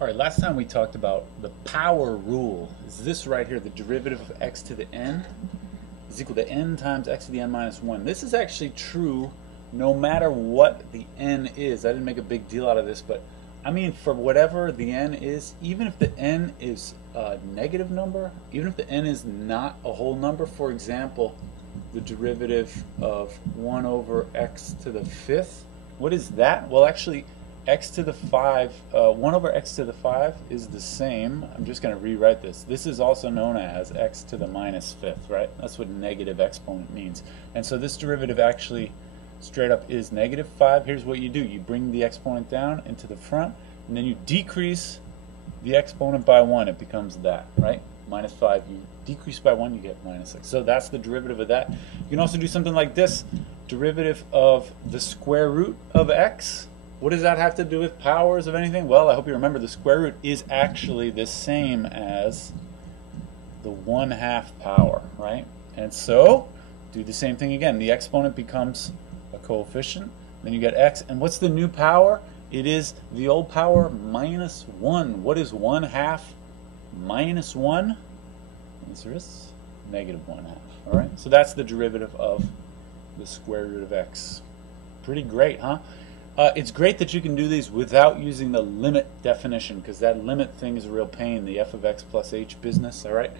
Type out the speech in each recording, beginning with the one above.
All right, last time we talked about the power rule. Is this right here, the derivative of x to the n is equal to n times x to the n minus 1. This is actually true no matter what the n is. I didn't make a big deal out of this, but I mean for whatever the n is, even if the n is a negative number, even if the n is not a whole number, for example, the derivative of 1 over x to the 5th, what is that? Well, actually, x to the 5, 1 over x to the 5 is the same. I'm just going to rewrite this. This is also known as x to the minus 5th, right? That's what negative exponent means. And so this derivative actually straight up is negative 5. Here's what you do. You bring the exponent down into the front, and then you decrease the exponent by 1. It becomes that, right? Minus 5. You decrease by 1, you get minus 6. So that's the derivative of that. You can also do something like this. Derivative of the square root of x. What does that have to do with powers of anything? Well, I hope you remember the square root is actually the same as the 1/2 power, right? And so, do the same thing again. The exponent becomes a coefficient. Then you get x. And what's the new power? It is the old power minus 1. What is 1/2 minus 1? The answer is negative 1/2. All right? So that's the derivative of the square root of x. Pretty great, huh? It's great that you can do these without using the limit definition, because that limit thing is a real pain, the f of x plus h business, all right?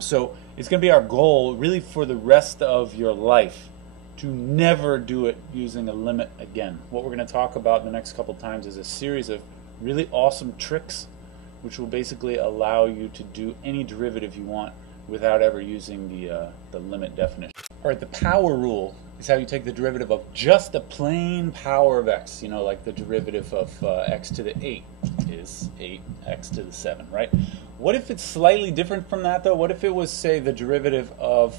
So it's going to be our goal really for the rest of your life to never do it using a limit again. What we're going to talk about in the next couple times is a series of really awesome tricks which will basically allow you to do any derivative you want without ever using the limit definition. All right, the power rule is how you take the derivative of just the plain power of x. You know, like the derivative of x to the 8 is 8x to the 7, right? What if it's slightly different from that, though? What if it was, say, the derivative of,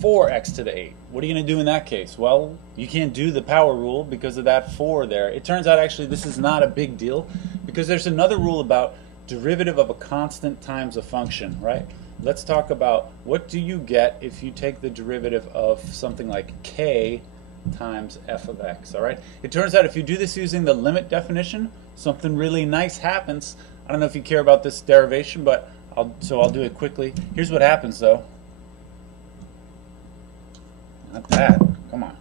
4x to the 8? What are you going to do in that case? Well, you can't do the power rule because of that 4 there. It turns out, actually, this is not a big deal because there's another rule about derivative of a constant times a function, right? Let's talk about what do you get if you take the derivative of something like k times f of x, all right? It turns out if you do this using the limit definition, something really nice happens. I don't know if you care about this derivation, but I'll do it quickly. Here's what happens, though. Not that. Come on.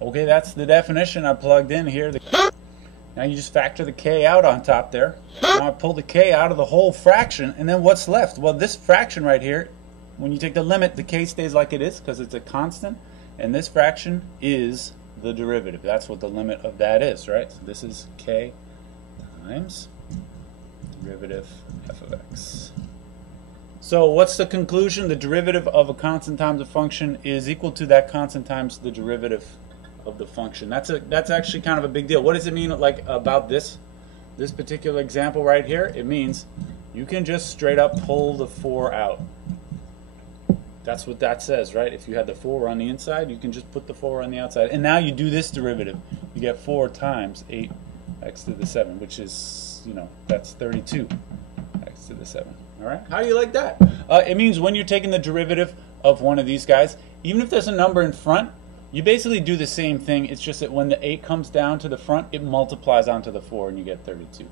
Okay, that's the definition I plugged in here. Now you just factor the k out on top there. Now I pull the k out of the whole fraction, and then what's left? Well, this fraction right here, when you take the limit, the k stays like it is because it's a constant, and this fraction is the derivative. That's what the limit of that is, right? So this is k times derivative f of x. So what's the conclusion? The derivative of a constant times a function is equal to that constant times the derivative of the function. That's actually kind of a big deal. What does it mean like about this particular example right here? It means you can just straight up pull the 4 out. That's what that says, right? If you had the 4 on the inside, you can just put the 4 on the outside. And now you do this derivative. You get 4 times 8x to the 7, which is, that's 32x to the 7. All right? How do you like that? It means when you're taking the derivative of one of these guys, even if there's a number in front, you basically do the same thing. It's just that when the 8 comes down to the front, it multiplies onto the 4 and you get 32.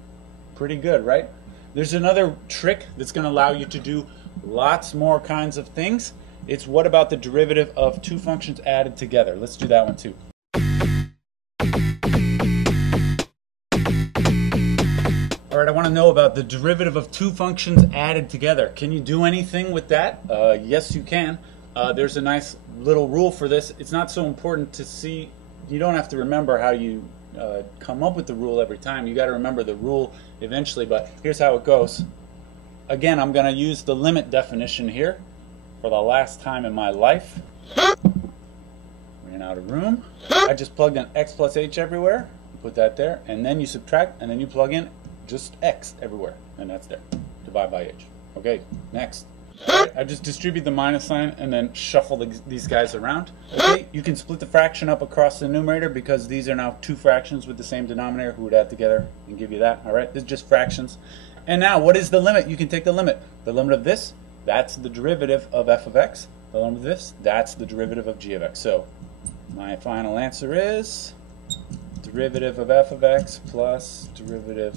Pretty good, right? There's another trick that's going to allow you to do lots more kinds of things. It's what about the derivative of two functions added together? Let's do that one too. All right, I want to know about the derivative of two functions added together. Can you do anything with that? Yes, you can. There's a nice little rule for this. It's not so important to see. You don't have to remember how you come up with the rule every time. You got to remember the rule eventually, but here's how it goes. Again, I'm going to use the limit definition here for the last time in my life. Ran out of room. I just plugged in x plus h everywhere. Put that there, and then you subtract, and then you plug in just x everywhere, and that's there. Divide by h. Okay, next. Right, I just distribute the minus sign and then shuffle these guys around. Okay, you can split the fraction up across the numerator because these are now two fractions with the same denominator who would add together and give you that. All right, this is just fractions. And now, what is the limit? You can take the limit. The limit of this, that's the derivative of f of x. The limit of this, that's the derivative of g of x. So my final answer is derivative of f of x plus derivative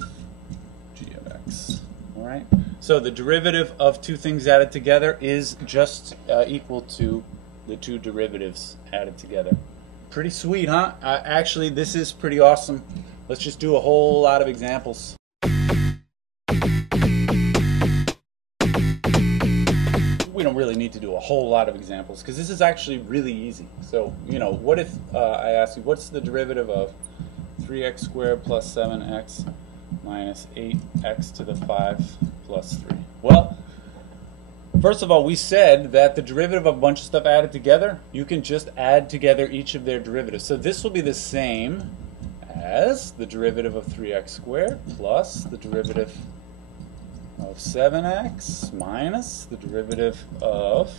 g of x. All right. So the derivative of two things added together is just equal to the two derivatives added together. Pretty sweet, huh? Actually, this is pretty awesome. Let's just do a whole lot of examples. We don't really need to do a whole lot of examples because this is actually really easy. So, you know, what if I ask you, what's the derivative of 3x squared plus 7x minus 8x to the 5 plus 3? Well, first of all, we said that the derivative of a bunch of stuff added together, you can just add together each of their derivatives. So this will be the same as the derivative of 3x squared plus the derivative of 7x minus the derivative of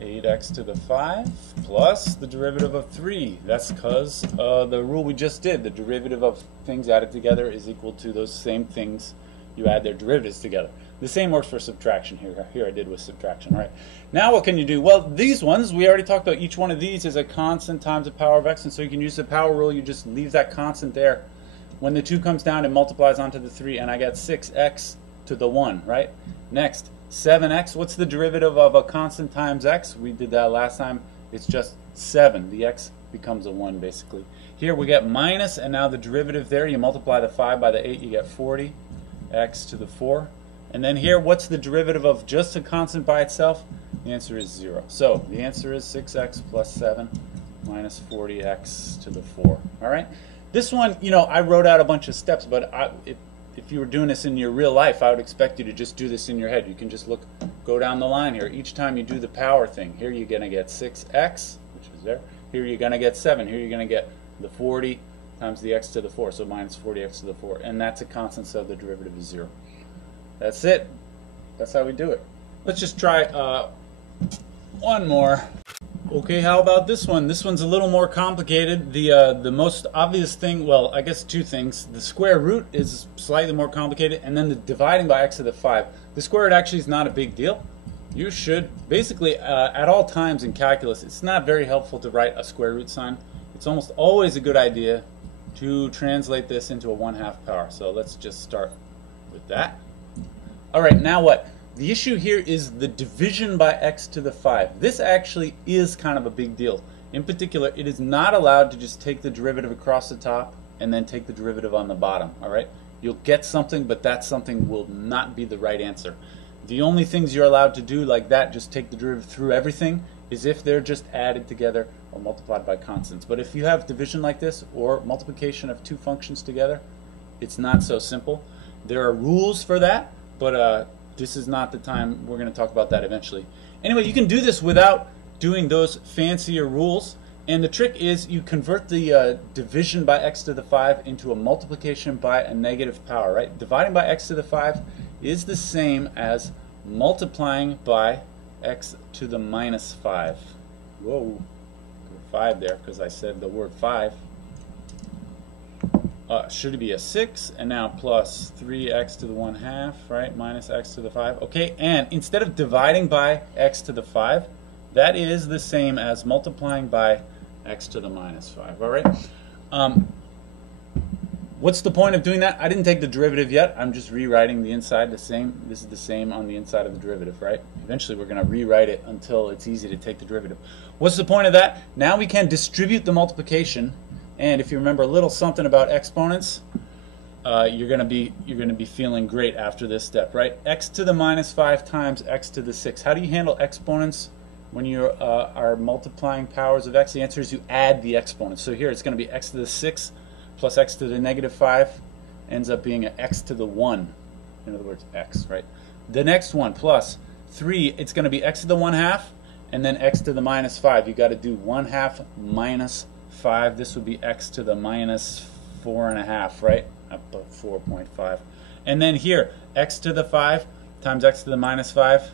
8x to the 5 plus the derivative of 3. That's because the rule we just did, the derivative of things added together is equal to those same things you add their derivatives together. The same works for subtraction here. Here I did with subtraction. All right. Now what can you do? Well, these ones, we already talked about each one of these is a constant times the power of x, and so you can use the power rule. You just leave that constant there. When the 2 comes down, it multiplies onto the 3, and I got 6x to the 1, right? Next, 7x. What's the derivative of a constant times x? We did that last time. It's just 7. The x becomes a 1, basically. Here we get minus, and now the derivative there, you multiply the 5 by the 8, you get 40x to the 4. And then here, what's the derivative of just a constant by itself? The answer is 0. So the answer is 6x plus 7 minus 40x to the 4. All right? This one, you know, I wrote out a bunch of steps, but if you were doing this in your real life, I would expect you to just do this in your head. You can just go down the line here. Each time you do the power thing, here you're going to get 6x, which is there. Here you're going to get 7. Here you're going to get the 40 times the x to the 4, so minus 40x to the 4. And that's a constant, so the derivative is 0. That's it. That's how we do it. Let's just try one more. Okay, how about this one? This one's a little more complicated. The most obvious thing, well, I guess two things. The square root is slightly more complicated, and then the dividing by x to the 5. The square root actually is not a big deal. You should, basically, at all times in calculus, it's not very helpful to write a square root sign. It's almost always a good idea to translate this into a 1/2 power. So let's just start with that. All right, now what? The issue here is the division by x to the 5. This actually is kind of a big deal. In particular, it is not allowed to just take the derivative across the top and then take the derivative on the bottom. All right? You'll get something, but that something will not be the right answer. The only things you're allowed to do like that, just take the derivative through everything, is if they're just added together or multiplied by constants. But if you have division like this or multiplication of two functions together, it's not so simple. There are rules for that, but this is not the time. We're going to talk about that eventually. Anyway, you can do this without doing those fancier rules. And the trick is you convert the division by x to the 5 into a multiplication by a negative power, right? Dividing by x to the 5 is the same as multiplying by x to the minus 5. Whoa, 5 there because I said the word 5. Should it be a 6, and now plus 3x to the 1/2, right, minus x to the 5. Okay, and instead of dividing by x to the 5, that is the same as multiplying by x to the minus 5, all right? What's the point of doing that? I didn't take the derivative yet. I'm just rewriting the inside the same. This is the same on the inside of the derivative, right? Eventually we're going to rewrite it until it's easy to take the derivative. What's the point of that? Now we can distribute the multiplication. And if you remember a little something about exponents, you're going to be feeling great after this step, right? X to the minus 5 times x to the 6. How do you handle exponents when you are multiplying powers of x? The answer is you add the exponents. So here it's going to be x to the 6 plus x to the negative 5 ends up being an x to the 1. In other words, x, right? The next one, plus 3, it's going to be x to the 1/2 and then x to the minus 5. You got to do 1/2 minus 5. This would be x to the minus 4.5, right? I put 4.5. And then here, x to the 5 times x to the minus 5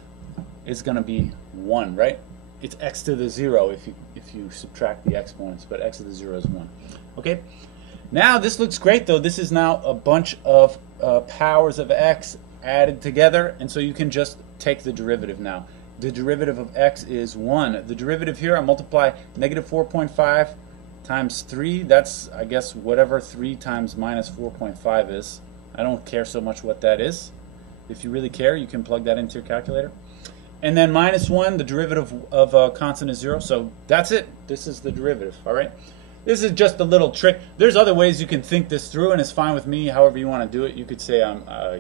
is going to be 1, right? It's x to the 0 if you subtract the exponents, but x to the 0 is 1. Okay? Now this looks great though. This is now a bunch of powers of x added together, and so you can just take the derivative now. The derivative of x is 1. The derivative here, I multiply negative 4.5 times 3, that's, I guess, whatever 3 times minus 4.5 is. I don't care so much what that is. If you really care, you can plug that into your calculator. And then minus 1, the derivative of a constant is 0. So that's it. This is the derivative, all right? This is just a little trick. There's other ways you can think this through, and it's fine with me, however you want to do it. You could say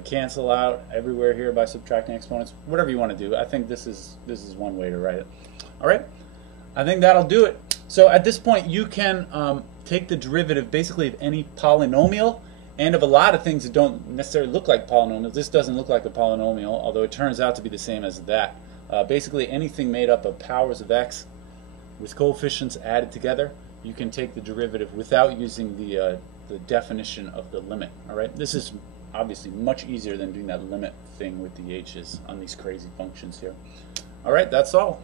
cancel out everywhere here by subtracting exponents, whatever you want to do. I think this is one way to write it. All right? I think that'll do it. So at this point, you can take the derivative basically of any polynomial and of a lot of things that don't necessarily look like polynomials. This doesn't look like a polynomial, although it turns out to be the same as that. Basically, anything made up of powers of x with coefficients added together, you can take the derivative without using the definition of the limit. All right, this is obviously much easier than doing that limit thing with the h's on these crazy functions here. All right, that's all.